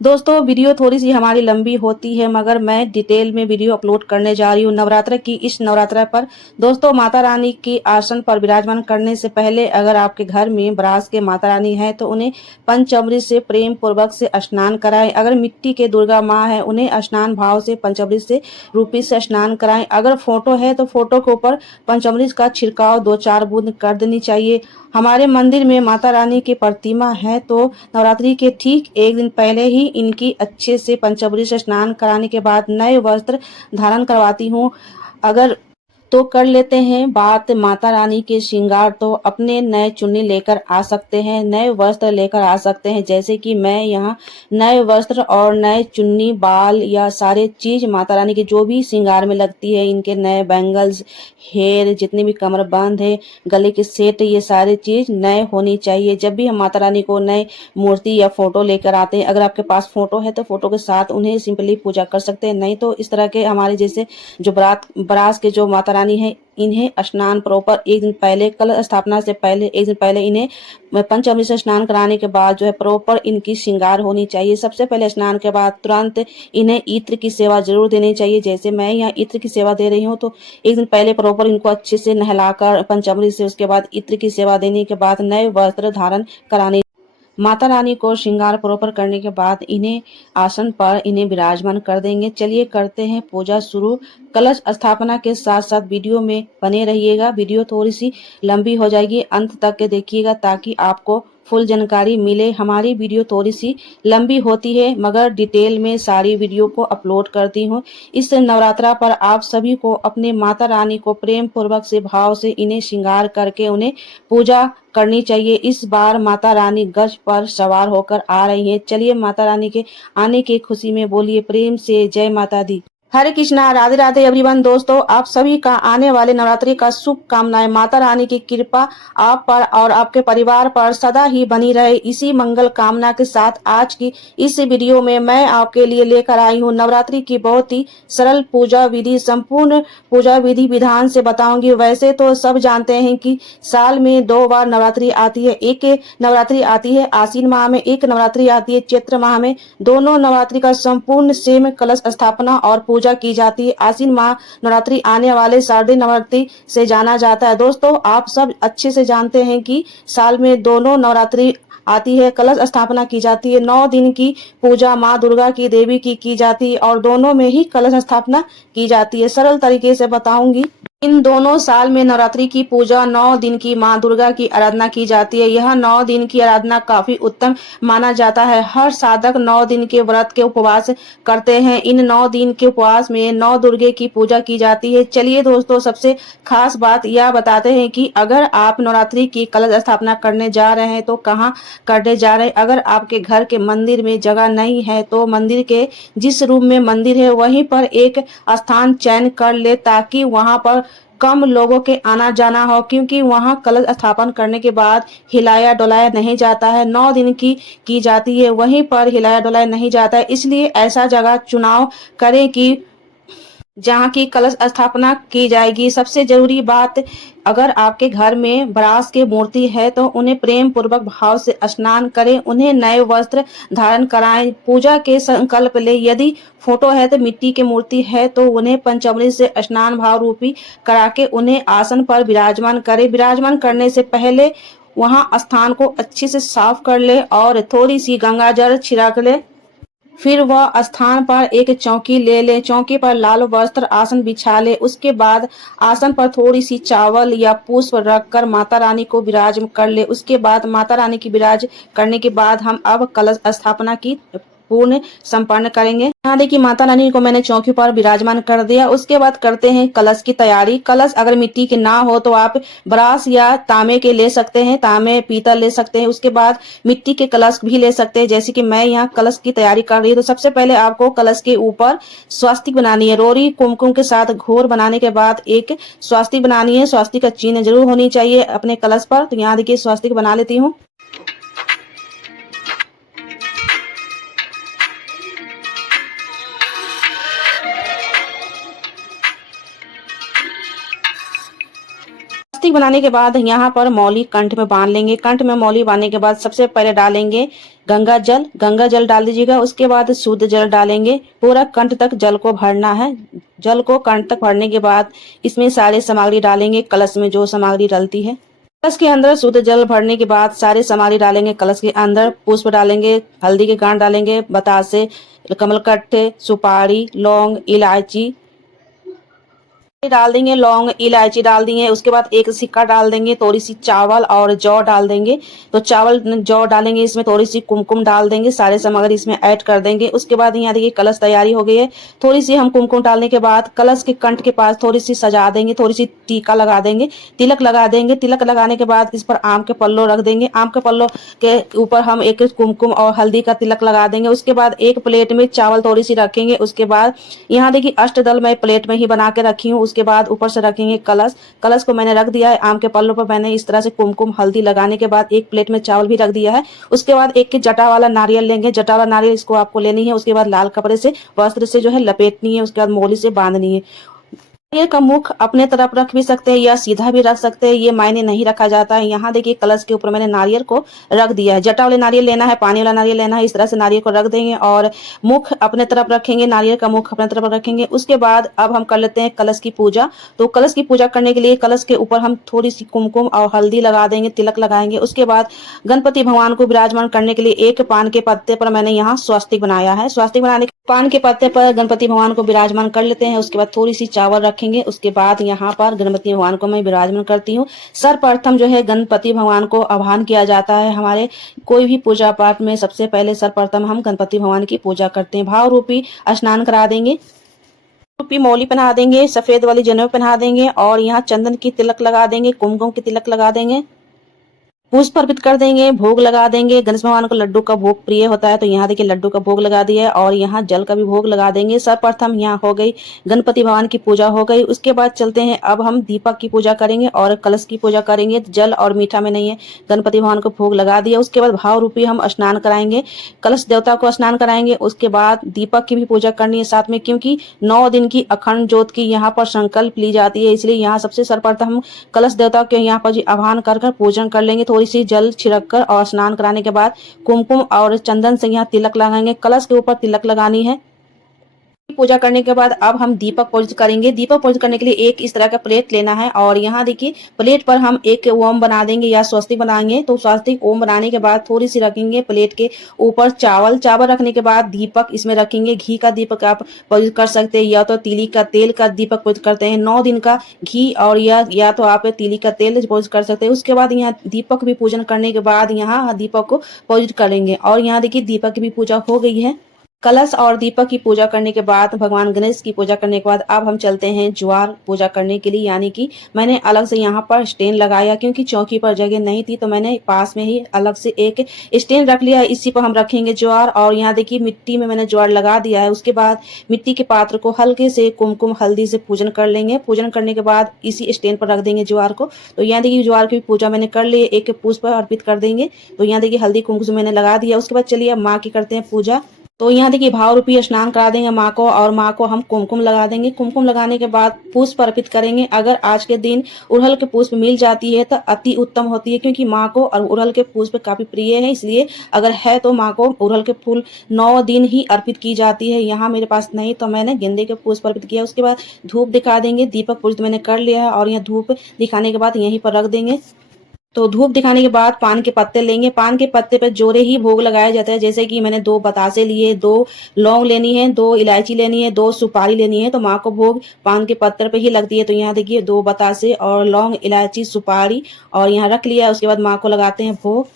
दोस्तों वीडियो थोड़ी सी हमारी लंबी होती है मगर मैं डिटेल में वीडियो अपलोड करने जा रही हूँ नवरात्र की। इस नवरात्र पर दोस्तों माता रानी की आसन पर विराजमान करने से पहले अगर आपके घर में ब्रास के माता रानी है तो उन्हें पंचामृत से प्रेम पूर्वक से स्नान कराएं। अगर मिट्टी के दुर्गा माँ है उन्हें स्नान भाव से पंचामृत से रूपी से स्नान कराएं। अगर फोटो है तो फोटो के ऊपर पंचामृत का छिड़काव 2-4 बूंद कर देनी चाहिए। हमारे मंदिर में माता रानी की प्रतिमा है तो नवरात्रि के ठीक एक दिन पहले ही इनकी अच्छे से पंचामृत से स्नान कराने के बाद नए वस्त्र धारण करवाती हूँ। अगर तो कर लेते हैं बात माता रानी के श्रृंगार, तो अपने नए चुन्नी लेकर आ सकते हैं, नए वस्त्र लेकर आ सकते हैं। जैसे कि मैं यहाँ नए वस्त्र और नए चुन्नी, बाल या सारे चीज माता रानी के जो भी श्रृंगार में लगती है, इनके नए बैंगल्स, हेयर, जितने भी कमरबंद है, गले के सेट, ये सारे चीज नए होनी चाहिए। जब भी हम माता रानी को नए मूर्ति या फोटो लेकर आते हैं, अगर आपके पास फोटो है तो फोटो के साथ उन्हें सिंपली पूजा कर सकते हैं, नहीं तो इस तरह के हमारे जैसे जो बरास के जो माता रानी है इन्हें स्नान प्रॉपर एक दिन पहले, कलश स्थापना से पहले एक दिन पहले इन्हें पंचामृत से स्नान कराने के बाद जो है प्रॉपर इनकी श्रृंगार होनी चाहिए। सबसे पहले स्नान के बाद तुरंत इन्हें इत्र की सेवा जरूर देनी चाहिए। जैसे मैं यहाँ इत्र की सेवा दे रही हूँ तो एक दिन पहले प्रॉपर इनको अच्छे से नहलाकर पंचामृत से, उसके बाद इत्र की सेवा देने के बाद नए वस्त्र धारण कराने, माता रानी को श्रृंगार प्रॉपर करने के बाद इन्हें आसन पर इन्हें विराजमान कर देंगे। चलिए करते हैं पूजा शुरू। कलश स्थापना के साथ साथ वीडियो में बने रहिएगा। वीडियो थोड़ी सी लंबी हो जाएगी, अंत तक के देखिएगा ताकि आपको फुल जानकारी मिले। हमारी वीडियो थोड़ी सी लंबी होती है मगर डिटेल में सारी वीडियो को अपलोड करती हूँ। इस नवरात्रा पर आप सभी को अपने माता रानी को प्रेम पूर्वक से भाव से इन्हें श्रृंगार करके उन्हें पूजा करनी चाहिए। इस बार माता रानी गज पर सवार होकर आ रही है। चलिए माता रानी के आने की खुशी में बोलिए प्रेम से जय माता दी। हरे कृष्णा, राधे राधे एवरीवन। दोस्तों आप सभी का आने वाले नवरात्रि का शुभकामनाएं। माता रानी की कृपा आप पर और आपके परिवार पर सदा ही बनी रहे, इसी मंगल कामना के साथ आज की इस वीडियो में मैं आपके लिए लेकर आई हूँ नवरात्रि की बहुत ही सरल पूजा विधि। संपूर्ण पूजा विधि विधान से बताऊंगी। वैसे तो सब जानते हैं कि साल में 2 बार नवरात्रि आती है। एक नवरात्रि आती है आसीन माह में, एक नवरात्रि आती है चैत्र माह में। दोनों नवरात्रि का संपूर्ण सेम कलश स्थापना और पूजा की जाती है। आसीन माह नवरात्रि आने वाले शारदीय नवरात्रि से जाना जाता है। दोस्तों आप सब अच्छे से जानते हैं कि साल में दोनों नवरात्रि आती है, कलश स्थापना की जाती है, 9 दिन की पूजा माँ दुर्गा की देवी की जाती है और दोनों में ही कलश स्थापना की जाती है। सरल तरीके से बताऊंगी। इन दोनों साल में नवरात्रि की पूजा 9 दिन की माँ दुर्गा की आराधना की जाती है। यह 9 दिन की आराधना काफी उत्तम माना जाता है। हर साधक 9 दिन के व्रत के उपवास करते हैं। इन 9 दिन के उपवास में 9 दुर्गे की पूजा की जाती है। चलिए दोस्तों सबसे खास बात यह बताते हैं कि अगर आप नवरात्रि की कलश स्थापना करने जा रहे हैं तो कहाँ करने जा रहे हैं। अगर आपके घर के मंदिर में जगह नहीं है तो मंदिर के जिस रूम में मंदिर है वहीं पर एक स्थान चयन कर ले ताकि वहां पर कम लोगों के आना जाना हो, क्योंकि वहां कलश स्थापन करने के बाद हिलाया डुलाया नहीं जाता है। 9 दिन की जाती है, वहीं पर हिलाया डुलाया नहीं जाता है। इसलिए ऐसा जगह चुनाव करें कि जहाँ की कलश स्थापना की जाएगी। सबसे जरूरी बात, अगर आपके घर में ब्रास की मूर्ति है तो उन्हें प्रेम पूर्वक भाव से स्नान करें, उन्हें नए वस्त्र धारण कराएं, पूजा के संकल्प ले। यदि फोटो है तो मिट्टी की मूर्ति है तो उन्हें पंचामृत से स्नान भाव रूपी करा के उन्हें आसन पर विराजमान करें। विराजमान करने से पहले वहां स्थान को अच्छे से साफ कर ले और थोड़ी सी गंगा जल छिड़क ले। फिर वह स्थान पर एक चौकी ले ले, चौकी पर लाल वस्त्र आसन बिछा ले। उसके बाद आसन पर थोड़ी सी चावल या पुष्प रखकर माता रानी को विराज कर ले। उसके बाद माता रानी की विराज करने के बाद हम अब कलश स्थापना की पूर्ण संपन्न करेंगे। यहाँ देखिए माता रानी को मैंने चौकी पर विराजमान कर दिया। उसके बाद करते हैं कलश की तैयारी। कलश अगर मिट्टी के ना हो तो आप ब्रास या तांबे के ले सकते हैं, तांबे पीतल ले सकते हैं। उसके बाद मिट्टी के कलश भी ले सकते हैं। जैसे कि मैं यहाँ कलश की तैयारी कर रही हूँ तो सबसे पहले आपको कलश के ऊपर स्वास्तिक बनानी है। रोरी कुमकुम के साथ घोर बनाने के बाद एक स्वास्तिक बनानी है। स्वास्तिक का चिन्ह जरूर होनी चाहिए अपने कलश पर। तो यहाँ देखिए स्वास्तिक बना लेती हूँ। स्वास्तिक बनाने के बाद यहाँ पर मौली कंठ में बांध लेंगे। कंठ में मौली बांधने के बाद सबसे पहले डालेंगे गंगा जल डाल दीजिएगा। उसके बाद शुद्ध जल डालेंगे, पूरा कंठ तक जल को भरना है। जल को कंठ तक भरने के बाद इसमें सारे सामग्री डालेंगे, कलश में जो सामग्री डलती है। कलश के अंदर शुद्ध जल भरने के बाद सारे सामग्री डालेंगे। कलश के अंदर पुष्प डालेंगे, हल्दी के गांठ डालेंगे, बतासे, कमलकट्टे, सुपारी, लौंग, इलायची डाल देंगे। लौंग इलायची डाल देंगे। उसके बाद एक सिक्का डाल देंगे, थोड़ी सी चावल और जौ डाल देंगे। तो चावल जौ डालेंगे, इसमें थोड़ी सी कुमकुम डाल देंगे, सारे सामग्री इसमें ऐड कर देंगे। उसके बाद यहाँ देखिए कलश तैयारी हो गई है। थोड़ी सी हम कुमकुम डालने के बाद कलश के कंठ के पास थोड़ी सी सजा देंगे, थोड़ी सी टीका लगा देंगे, तिलक लगा देंगे। तिलक लगाने के बाद इस पर आम के पल्लो रख देंगे। आम के पल्लो के ऊपर हम एक कुमकुम और हल्दी का तिलक लगा देंगे। उसके बाद एक प्लेट में चावल थोड़ी सी रखेंगे। उसके बाद यहाँ देखिए अष्टदल मैं प्लेट में ही बना के रखी हूँ। उसके बाद ऊपर से रखेंगे कलश। कलश को मैंने रख दिया है आम के पल्लों पर। मैंने इस तरह से कुमकुम हल्दी लगाने के बाद एक प्लेट में चावल भी रख दिया है। उसके बाद एक जटा वाला नारियल लेंगे। जटा वाला नारियल इसको आपको लेनी है। उसके बाद लाल कपड़े से वस्त्र से जो है लपेटनी है। उसके बाद मोली से बांधनी है। नारियल का मुख अपने तरफ रख भी सकते हैं या सीधा भी रख सकते हैं, ये मायने नहीं रखा जाता है। यहाँ देखिए कलश के ऊपर मैंने नारियल को रख दिया है। जटा वाले नारियल लेना है, पानी वाला नारियल लेना है। इस तरह से नारियल को रख देंगे और मुख अपने तरफ रखेंगे, नारियल का मुख अपने तरफ रखेंगे। उसके बाद अब हम कर लेते हैं कलश की पूजा। तो कलश की पूजा करने के लिए कलश के ऊपर हम थोड़ी सी कुमकुम और हल्दी लगा देंगे, तिलक लगाएंगे। उसके बाद गणपति भगवान को विराजमान करने के लिए एक पान के पत्ते पर मैंने यहाँ स्वास्तिक बनाया है। स्वास्तिक बनाने के पान के पत्ते पर गणपति भगवान को विराजमान कर लेते हैं। उसके बाद थोड़ी सी चावल रखेंगे। उसके बाद यहाँ पर गणपति भगवान को मैं विराजमान करती हूँ। सर्वप्रथम जो है गणपति भगवान को आह्वान किया जाता है। हमारे कोई भी पूजा पाठ में सबसे पहले सर्वप्रथम हम गणपति भगवान की पूजा करते हैं। भाव रूपी स्नान करा देंगे, रूपी मौली पहना देंगे, सफेद वाली जनेऊ पहना देंगे और यहाँ चंदन की तिलक लगा देंगे, कुमकुम की तिलक लगा देंगे, पुष्प अर्पित कर देंगे, भोग लगा देंगे। गणेश भगवान को लड्डू का भोग प्रिय होता है, तो यहाँ देखिए लड्डू का भोग लगा दिया है और यहाँ जल का भी भोग लगा देंगे। सर्वप्रथम यहाँ हो गई गणपति भगवान की पूजा हो गई। उसके बाद चलते हैं, अब हम दीपक की पूजा करेंगे और कलश की पूजा करेंगे। जल और मीठा में नहीं है, गणपति भगवान को भोग लगा दिया। उसके बाद भाव रूपी हम स्नान कराएंगे, कलश देवता को स्नान कराएंगे। उसके बाद दीपक की भी पूजा करनी है साथ में, क्योंकि 9 दिन की अखंड ज्योत की यहाँ पर संकल्प ली जाती है। इसलिए यहाँ सबसे सर्वप्रथम हम कलश देवता के यहाँ पर आह्वान कर पूजन कर लेंगे। थोड़ी सी जल छिड़क कर और स्नान कराने के बाद कुमकुम और चंदन से यहाँ तिलक लगाएंगे। कलश के ऊपर तिलक लगानी है। पूजा करने के बाद अब हम दीपक पूजित करेंगे। दीपक पूजित करने के लिए एक इस तरह का प्लेट लेना है और यहाँ देखिए प्लेट पर हम एक ओम बना देंगे या स्वस्तिक बनाएंगे। तो स्वस्तिक ओम बनाने के बाद थोड़ी सी रखेंगे प्लेट के ऊपर चावल रखने के बाद दीपक इसमें रखेंगे। घी का दीपक आप पूजित कर सकते हैं या तो तिली का तेल का दीपक पूजित करते हैं। 9 दिन का घी और या तो आप तिली का तेल पूजित कर सकते हैं। उसके बाद यहाँ दीपक भी पूजन करने के बाद यहाँ दीपक को पूजित करेंगे और यहाँ देखिए दीपक की भी पूजा हो गई है। कलश और दीपक की पूजा करने के बाद भगवान गणेश की पूजा करने के बाद अब हम चलते हैं ज्वार पूजा करने के लिए। यानी कि मैंने अलग से यहाँ पर स्टैंड लगाया, क्योंकि चौकी पर जगह नहीं थी तो मैंने पास में ही अलग से एक स्टैंड रख लिया। इसी पर हम रखेंगे ज्वार और यहाँ देखिए मिट्टी में मैंने ज्वार लगा दिया है। उसके बाद मिट्टी के पात्र को हल्के से कुमकुम हल्दी से पूजन कर लेंगे। पूजन करने के बाद इसी स्टैंड पर रख देंगे ज्वार को। तो यहाँ देखिए ज्वार की पूजा मैंने कर ली, एक पुष्प अर्पित कर देंगे। तो यहाँ देखिए हल्दी कुमकुम मैंने लगा दिया। उसके बाद चलिए अब माँ की करते हैं पूजा। तो यहाँ देखिए भाव रूपी स्नान करा देंगे माँ को और माँ को हम कुमकुम लगा देंगे। कुमकुम लगाने के बाद पुष्प अर्पित करेंगे। अगर आज के दिन उड़हल के पुष्प मिल जाती है तो अति उत्तम होती है, क्योंकि माँ को और उड़हल के पुष्प काफी प्रिय है। इसलिए अगर है तो माँ को उड़हल के फूल 9 दिन ही अर्पित की जाती है। यहाँ मेरे पास नहीं तो मैंने गेंदे के पुष्प अर्पित किया। उसके बाद धूप दिखा देंगे। दीपक पूजित मैंने कर लिया है और यहाँ धूप दिखाने के बाद यहीं पर रख देंगे। तो धूप दिखाने के बाद पान के पत्ते लेंगे। पान के पत्ते पर जोड़े ही भोग लगाया जाता है। जैसे कि मैंने 2 बतासे लिए, 2 लौंग लेनी है, 2 इलायची लेनी है, 2 सुपारी लेनी है। तो माँ को भोग पान के पत्ते पे ही लगती है। तो यहाँ देखिए 2 बतासे और लौंग, इलायची, सुपारी और यहाँ रख लिया। उसके बाद माँ को लगाते हैं भोग।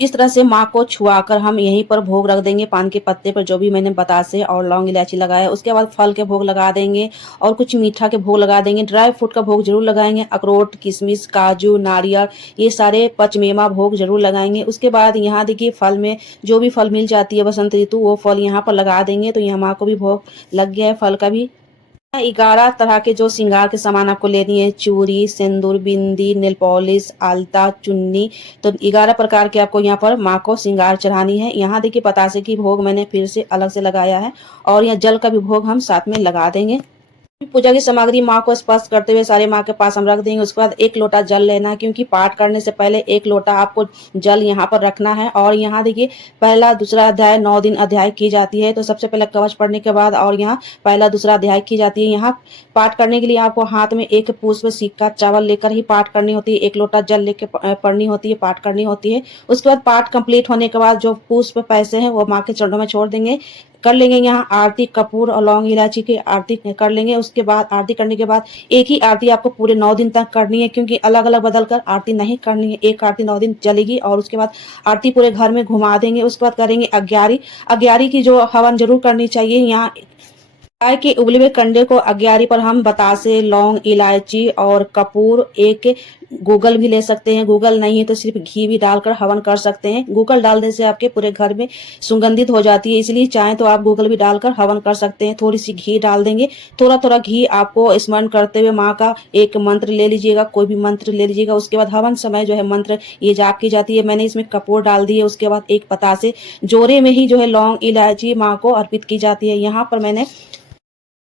इस तरह से माँ को छुआकर हम यहीं पर भोग रख देंगे पान के पत्ते पर, जो भी मैंने बतासे और लौंग इलायची लगाया। उसके बाद फल के भोग लगा देंगे और कुछ मीठा के भोग लगा देंगे। ड्राई फ्रूट का भोग जरूर लगाएंगे, अखरोट, किशमिश, काजू, नारियल, ये सारे पचमेवा भोग जरूर लगाएंगे। उसके बाद यहाँ देखिए फल में जो भी फल मिल जाती है बसंत ऋतु, वो फल यहाँ पर लगा देंगे। तो यहाँ माँ को भी भोग लग गया है फल का भी। 11 तरह के जो श्रृंगार के सामान आपको लेनी है, चूड़ी, सिंदूर, बिंदी, नेल पॉलिश, आलता, चुन्नी। तो 11 प्रकार के आपको यहाँ पर माँ को श्रृंगार चढ़ानी है। यहाँ देखिए बतासे की भोग मैंने फिर से अलग से लगाया है और यहाँ जल का भी भोग हम साथ में लगा देंगे। पूजा की सामग्री माँ को स्पर्श करते हुए सारे माँ के पास हम रख देंगे। उसके बाद 1 लोटा जल लेना है, क्योंकि पाठ करने से पहले 1 लोटा आपको जल यहाँ पर रखना है। और यहाँ देखिए पहला दूसरा अध्याय 9 दिन अध्याय की जाती है। तो सबसे पहले कवच पढ़ने के बाद और यहाँ पहला दूसरा अध्याय की जाती है। यहाँ पाठ करने के लिए आपको हाथ में 1 पुष्प सिक्का चावल लेकर ही पाठ करनी होती है। 1 लोटा जल लेके पढ़नी होती है, पाठ करनी होती है। उसके बाद पाठ कंप्लीट होने के बाद जो पुष्प पैसे हैं वो माँ के चरणों में छोड़ देंगे, कर लेंगे। यहाँ आरती कपूर और लौंग इलायची की आरती कर लेंगे। उसके बाद आरती करने के बाद एक ही आरती आपको पूरे 9 दिन तक करनी है, क्योंकि अलग अलग बदल कर आरती नहीं करनी है। एक आरती 9 दिन चलेगी और उसके बाद आरती पूरे घर में घुमा देंगे। उसके बाद करेंगे अग्यारी। अग्यारी की जो हवन जरूर करनी चाहिए। यहाँ गाय के उबले हुए कंडे को अग्यारी पर हम बतासे, लौंग, इलायची और कपूर, एक गूगल भी ले सकते हैं। गूगल नहीं है तो सिर्फ घी भी डालकर हवन कर सकते हैं। गूगल डालने से आपके पूरे घर में सुगंधित हो जाती है, इसलिए चाहे तो आप गूगल भी डालकर हवन कर सकते हैं। थोड़ी सी घी डाल देंगे, थोड़ा थोड़ा घी आपको स्मरण करते हुए माँ का एक मंत्र ले लीजिएगा, कोई भी मंत्र ले लीजिएगा। उसके बाद हवन समय जो है मंत्र ये जाप की जाती है। मैंने इसमें कपूर डाल दी है। उसके बाद एक पतासे जोरे में ही जो है लौंग इलायची माँ को अर्पित की जाती है। यहाँ पर मैंने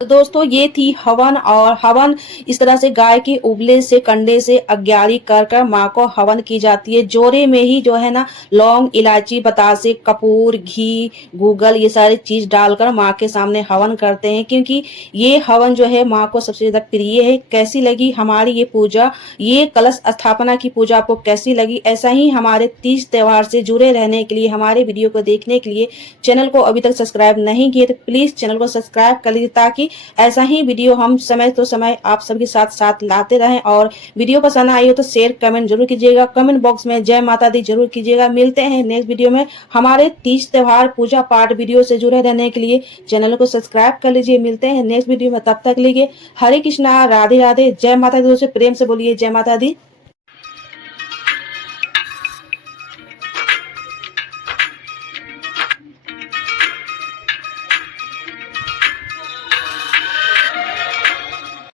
तो दोस्तों ये थी हवन। और हवन इस तरह से गाय के उबले से कंडे से अग्यारी कर कर माँ को हवन की जाती है। जोरे में ही जो है ना लौंग, इलायची, बतासे, कपूर, घी, गूगल ये सारी चीज डालकर माँ के सामने हवन करते हैं, क्योंकि ये हवन जो है माँ को सबसे ज्यादा प्रिय है। कैसी लगी हमारी ये पूजा, ये कलश स्थापना की पूजा आपको कैसी लगी? ऐसा ही हमारे तीज त्योहार से जुड़े रहने के लिए, हमारे वीडियो को देखने के लिए चैनल को अभी तक सब्सक्राइब नहीं किए तो प्लीज चैनल को सब्सक्राइब कर लीजिए, ताकि ऐसा ही वीडियो हम समय तो समय आप सबके साथ साथ लाते रहें। और वीडियो पसंद आई हो तो शेयर कमेंट जरूर कीजिएगा। कमेंट बॉक्स में जय माता दी जरूर कीजिएगा। मिलते हैं नेक्स्ट वीडियो में। हमारे तीज त्योहार पूजा पाठ वीडियो से जुड़े रहने के लिए चैनल को सब्सक्राइब कर लीजिए। मिलते हैं नेक्स्ट वीडियो में, तब तक लीजिए हरे कृष्णा, राधे राधे, जय माता दी। से प्रेम से बोलिए जय माता दी।